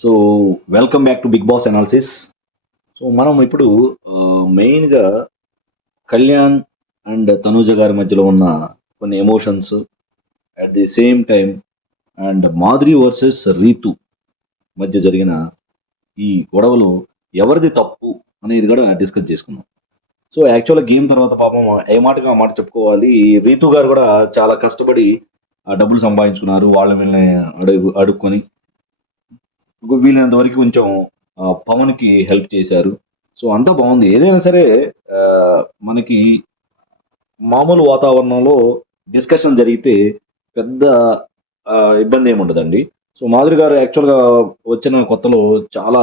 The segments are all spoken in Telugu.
So welcome back to Bigg Boss analysis so మనం ఇప్పుడు మెయిన్గా కళ్యాణ్ అండ్ తనూజ గారి మధ్యలో ఉన్న కొన్ని emotions at the same time and Madhuri versus Ritu మధ్య జరిగిన ఈ గొడవలు ఎవరిది తప్పు అనేది కూడా డిస్కస్ చేసుకున్నాం సో యాక్చువల్గా గేమ్ తర్వాత పాపం ఏ మాటగా ఆ మాట చెప్పుకోవాలి? రీతు గారు కూడా చాలా కష్టపడి ఆ డబ్బులు సంపాదించుకున్నారు. వాళ్ళ వీళ్ళని అడుగు అడుక్కొని వీలైనంత వరకు కొంచెం పవన్కి హెల్ప్ చేశారు. సో అంతా బాగుంది. ఏదైనా సరే మనకి మామూలు వాతావరణంలో డిస్కషన్ జరిగితే పెద్ద ఇబ్బంది ఏముండదండి సో మాధురి గారు యాక్చువల్గా వచ్చిన కొత్తలో చాలా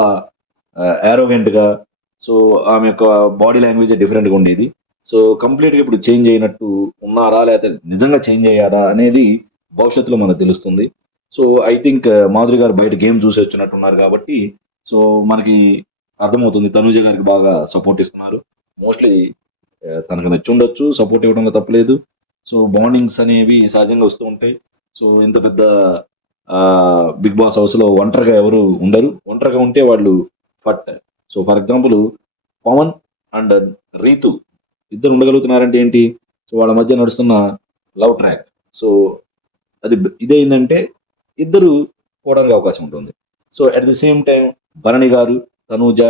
యారోగెంట్గా సో ఆమె యొక్క బాడీ లాంగ్వేజ్ డిఫరెంట్గా ఉండేది. సో కంప్లీట్గా ఇప్పుడు చేంజ్ అయినట్టు ఉన్నారా లేకపోతే నిజంగా చేంజ్ అయ్యారా అనేది భవిష్యత్తులో మనకు తెలుస్తుంది. సో ఐ థింక్ మాధురి గారు బయట గేమ్ చూసి వచ్చినట్టున్నారు కాబట్టి సో మనకి అర్థమవుతుంది. తనుజ గారికి బాగా సపోర్ట్ ఇస్తున్నారు. మోస్ట్లీ uh, తనకు నచ్చి ఉండొచ్చు సపోర్ట్ ఇవ్వడంలో తప్పలేదు. సో బాండింగ్స్ అనేవి సహజంగా వస్తూ ఉంటాయి. సో ఇంత పెద్ద బిగ్ బాస్ హౌస్లో ఒంటరిగా ఎవరు ఉండరు. ఒంటరిగా ఉంటే వాళ్ళు ఫట్. So for example Pawan and Ritu ఇద్దరు ఉండగలుగుతున్నారంటే ఏంటి? సో వాళ్ళ మధ్య నడుస్తున్న లవ్ ట్రాక్. సో అది ఇదేంటంటే ఇద్దరు పోవడానికి అవకాశం ఉంటుంది. So at the same time Bharani గారు తనూజ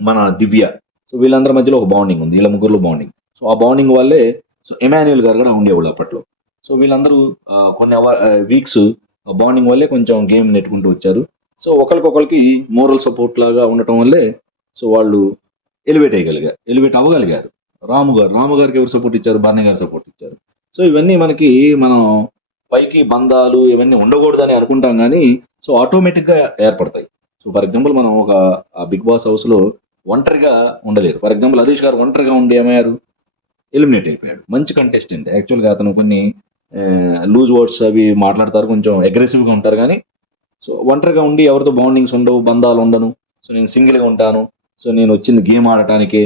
మన దివ్య సో వీళ్ళందరి మధ్యలో ఒక బాండింగ్ ఉంది. వీళ్ళ ముగ్గురులో బాండింగ్ సో ఆ బాండింగ్ వల్లే సో ఎమాన్యుయల్ గారు కూడా ఉండేవాళ్ళు అప్పట్లో. సో వీళ్ళందరూ కొన్ని అవర్ వీక్స్ బాండింగ్ వల్లే కొంచెం గేమ్ నెట్టుకుంటూ వచ్చారు. సో ఒకరికొకరికి మోరల్ సపోర్ట్ లాగా ఉండటం వల్లే సో వాళ్ళు ఎలివేట్ అయ్యగలిగారు ఎలివేట్ అవ్వగలిగారు. రాము గారు రాము గారికి ఎవరు సపోర్ట్ ఇచ్చారు? బాణ్య గారు సపోర్ట్ ఇచ్చారు. సో ఇవన్నీ మనకి మనం పైకి బంధాలు ఇవన్నీ ఉండకూడదని అనుకుంటాం కానీ సో ఆటోమేటిక్గా ఏర్పడతాయి. సో ఫర్ ఎగ్జాంపుల్ మనం ఒక బిగ్ బాస్ హౌస్లో ఒంటరిగా ఉండలేరు. ఫర్ ఎగ్జాంపుల్ హరీష్ గారు ఒంటరిగా ఉండి ఏమయ్యారు? ఎలిమినేట్ అయిపోయాడు. మంచి కంటెస్టెంట్ యాక్చువల్గా అతను కొన్ని లూజ్ వర్డ్స్ అవి మాట్లాడతారు. కొంచెం అగ్రెసివ్గా ఉంటారు కానీ సో ఒంటరిగా ఉండి ఎవరితో బాండింగ్స్ ఉండవు బంధాలు ఉండను. సో నేను సింగిల్గా ఉంటాను. సో నేను వచ్చింది గేమ్ ఆడటానికే.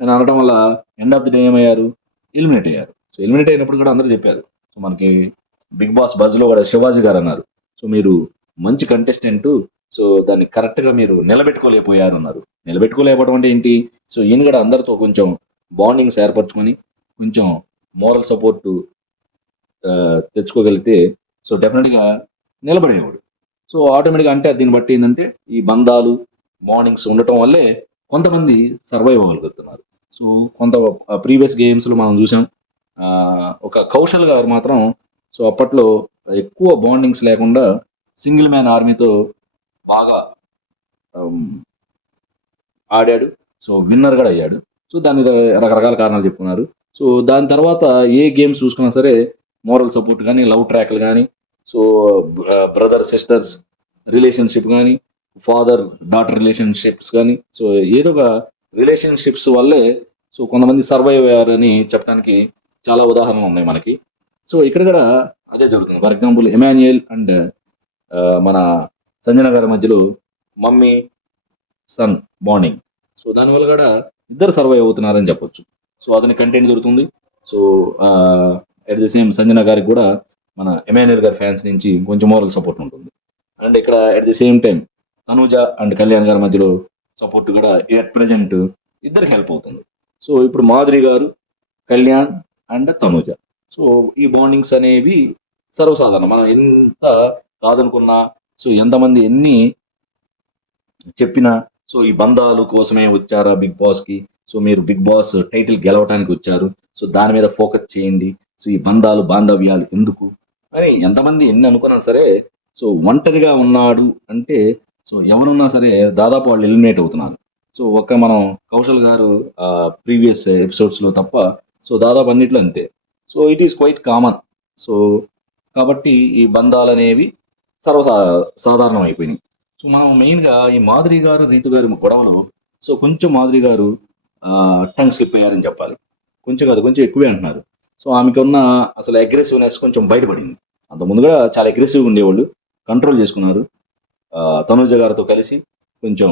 నేను అనడం వల్ల ఎండ్ ఆఫ్ ది డే ఏమయ్యారు? ఎలిమినేట్ అయ్యారు. సో ఎలిమినేట్ అయినప్పుడు కూడా అందరూ చెప్పారు. సో మనకి బిగ్ బాస్ బజ్లో కూడా శివాజీ గారు అన్నారు. సో మీరు మంచి కంటెస్టెంట్ సో దాన్ని కరెక్ట్గా మీరు నిలబెట్టుకోలేకపోయారు అన్నారు. నిలబెట్టుకోలేకపోవడం అంటే ఏంటి? సో ఈయన కూడా అందరితో కొంచెం బాండింగ్స్ ఏర్పరచుకొని కొంచెం మోరల్ సపోర్ట్ తెచ్చుకోగలిగితే సో డెఫినెట్గా నిలబడేవాడు. సో ఆటోమేటిక్గా అంటే దీన్ని బట్టి ఏంటంటే ఈ బంధాలు మార్నింగ్స్ ఉండటం వల్లే కొంతమంది సర్వైవ్ అవ్వగలుగుతున్నారు. సో కొంత ప్రీవియస్ గేమ్స్లో మనం చూసాం. ఒక కౌశల్ గారు మాత్రం సో అప్పట్లో ఎక్కువ బాండింగ్స్ లేకుండా సింగిల్ మ్యాన్ ఆర్మీతో బాగా um, ఆడాడు. సో విన్నర్ కూడా అయ్యాడు. సో దాని రకరకాల కారణాలు చెప్పుకున్నారు. సో దాని తర్వాత ఏ గేమ్స్ చూసుకున్నా సరే మోరల్ సపోర్ట్ కానీ లవ్ ట్రాక్లు కానీ సో బ్రదర్ సిస్టర్స్ రిలేషన్షిప్ కానీ ఫాదర్ డాటర్ రిలేషన్షిప్స్ కానీ సో ఏదో ఒక రిలేషన్షిప్స్ వల్లే సో కొంతమంది సర్వైవ్ అయ్యారని చెప్పడానికి చాలా ఉదాహరణలు ఉన్నాయి మనకి. సో ఇక్కడ కూడా అదే జరుగుతుంది. ఫర్ ఎగ్జాంపుల్ ఎమాన్యుయల్ అండ్ మన సంజన గారి మధ్యలో మమ్మీ సన్ బాండింగ్ సో దానివల్ల కూడా ఇద్దరు సర్వైవ్ అవుతున్నారని చెప్పొచ్చు. సో అతని కంటెంట్ దొరుకుతుంది. So at the same Sanjana గారికి కూడా మన ఎమాన్యుయల్ గారి ఫ్యాన్స్ నుంచి కొంచెం మోరల్ సపోర్ట్ ఉంటుంది. అండ్ ఇక్కడ at the same time Tanuja and Kalyan గారి మధ్యలో సపోర్ట్ కూడా ఎట్ ప్రజెంట్ ఇద్దరికి హెల్ప్ అవుతుంది. సో ఇప్పుడు మాధురి గారు కళ్యాణ్ అండ్ తనూజ. సో ఈ బాండింగ్స్ అనేవి సర్వసాధారణం. మనం ఎంత కాదనుకున్నా సో ఎంతమంది ఎన్ని చెప్పినా సో ఈ బంధాలు కోసమే వచ్చారా బిగ్ బాస్కి సో మీరు బిగ్ బాస్ టైటిల్ గెలవడానికి వచ్చారు. సో దాని మీద ఫోకస్ చేయండి. సో ఈ బంధాలు బాంధవ్యాలు ఎందుకు? అని ఎంతమంది ఎన్ని అనుకున్నా సరే సో ఒంటరిగా ఉన్నాడు అంటే సో ఎవరున్నా సరే దాదాపు వాళ్ళు ఎలిమినేట్ అవుతున్నారు. సో ఒక మనం కౌశల్ గారు ప్రీవియస్ ఎపిసోడ్స్లో తప్ప సో దాదాపు అన్నిట్లో అంతే. So it is quite common so కాబట్టి ఈ బంధాలు అనేవి సర్వసా సాధారణం అయిపోయినాయి సో మనం మెయిన్గా ఈ మాదిరి గారు రీతు గారి గొడవలు సో కొంచెం మాదిరి గారు టంగ్ స్లిప్ అయ్యారని చెప్పాలి. కొంచెం కాదు కొంచెం ఎక్కువే అంటున్నారు. సో ఆమెకు ఉన్న అసలు అగ్రెసివ్నెస్ కొంచెం బయటపడింది. అంత ముందుగా చాలా అగ్రెసివ్గా ఉండేవాళ్ళు కంట్రోల్ చేసుకున్నారు. తనుజ గారితో కలిసి కొంచెం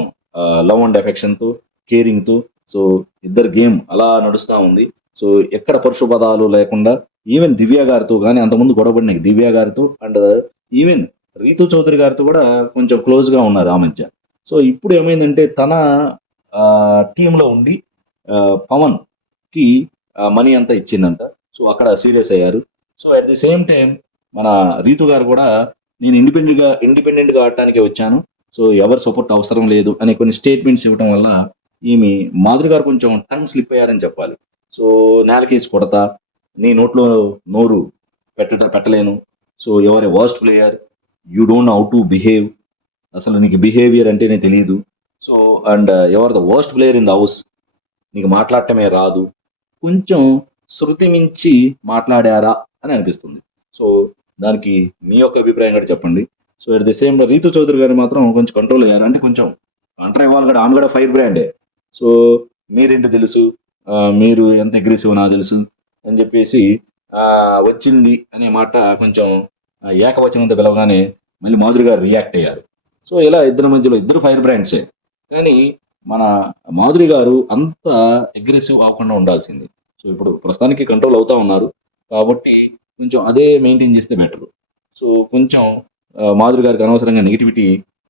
లవ్ అండ్ ఎఫెక్షన్తో కేరింగ్తో సో ఇద్దరు గేమ్ అలా నడుస్తూ ఉంది. సో ఎక్కడ పరుషు పదాలు లేకుండా ఈవెన్ దివ్య గారితో కానీ అంతకుముందు గొడవపడినాయి దివ్య గారితో and even uh, Ritu Chowdary గారితో కూడా కొంచెం క్లోజ్గా ఉన్నారు ఆ మధ్య. సో ఇప్పుడు ఏమైందంటే తన టీంలో ఉండి పవన్కి మనీ అంతా ఇచ్చిందంట. సో అక్కడ సీరియస్ అయ్యారు. So at the same time మన రీతు గారు కూడా నేను ఇండిపెండెంట్గా ఇండిపెండెంట్గా ఆడటానికి వచ్చాను. సో ఎవరి సపోర్ట్ అవసరం లేదు అనే కొన్ని స్టేట్మెంట్స్ ఇవ్వడం వల్ల ఈమె మాధురి గారు కొంచెం టంగ్ స్లిప్ అయ్యారని చెప్పాలి. సో నేలకేసి కొడతా. నీ నోట్లో నోరు పెట్టట పెట్టలేను. సో ఎవరి worst player you don't how to behave అసలు నీకు బిహేవియర్ అంటేనే తెలియదు so and ever the worst player in the house నీకు మాట్లాడటమే రాదు. కొంచెం శృతి మించి మాట్లాడారా అని అనిపిస్తుంది. సో దానికి మీ యొక్క అభిప్రాయం కూడా చెప్పండి. So at the same Ritu Chowdary గారు మాత్రం కొంచెం కంట్రోల్ అయ్యారు. అంటే కొంచెం కంట్రా ఇవ్వాలి కూడా ఆమె కూడా ఫైర్ బ్రాండే సో మీరేంటి తెలుసు? మీరు ఎంత అగ్రెసివ్ నాకు తెలుసు అని చెప్పేసి వచ్చింది అనే మాట కొంచెం ఏకవచనంతో పిలవగానే మళ్ళీ మాధురి గారు రియాక్ట్ అయ్యారు. సో ఇలా ఇద్దరి మధ్యలో ఇద్దరు ఫైర్ బ్రాండ్సే కానీ మన మాధురి గారు అంత అగ్రెసివ్ కాకుండా ఉండాల్సింది. సో ఇప్పుడు ప్రస్తుతానికి కంట్రోల్ అవుతా ఉన్నారు. కాబట్టి కొంచెం అదే మెయింటైన్ చేస్తే బెటర్ సో కొంచెం మాధురి గారికి అనవసరంగా నెగిటివిటీ